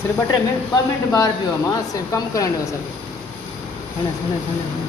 सिर्फ बटे minute 2 minute बाहर पियो मां सिर्फ कम करने सर खाने खाने खाने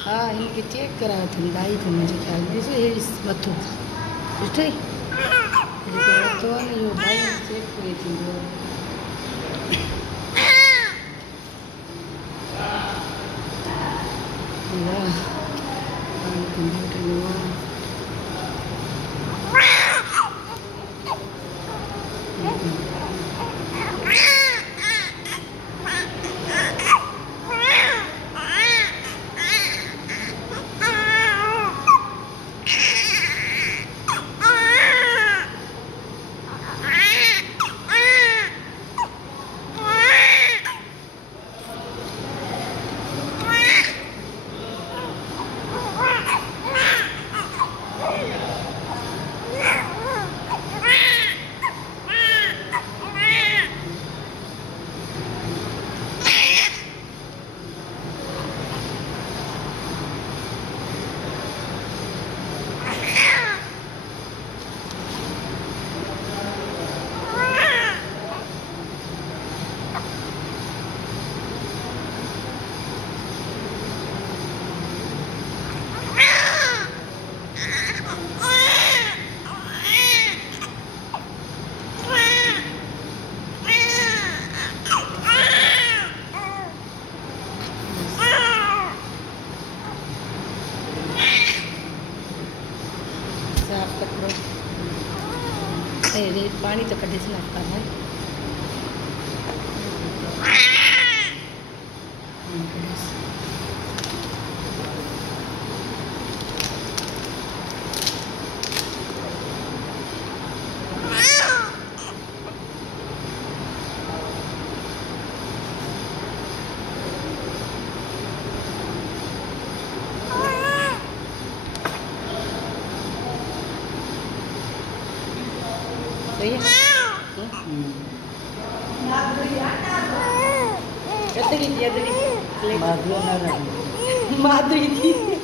हाँ इनके चेक करा थे दाई थे मुझे ख्याल में इसे बत्तू ठीक तो यो दाई चेक करी थी पानी तो कटे से लगता है सही है माधुरी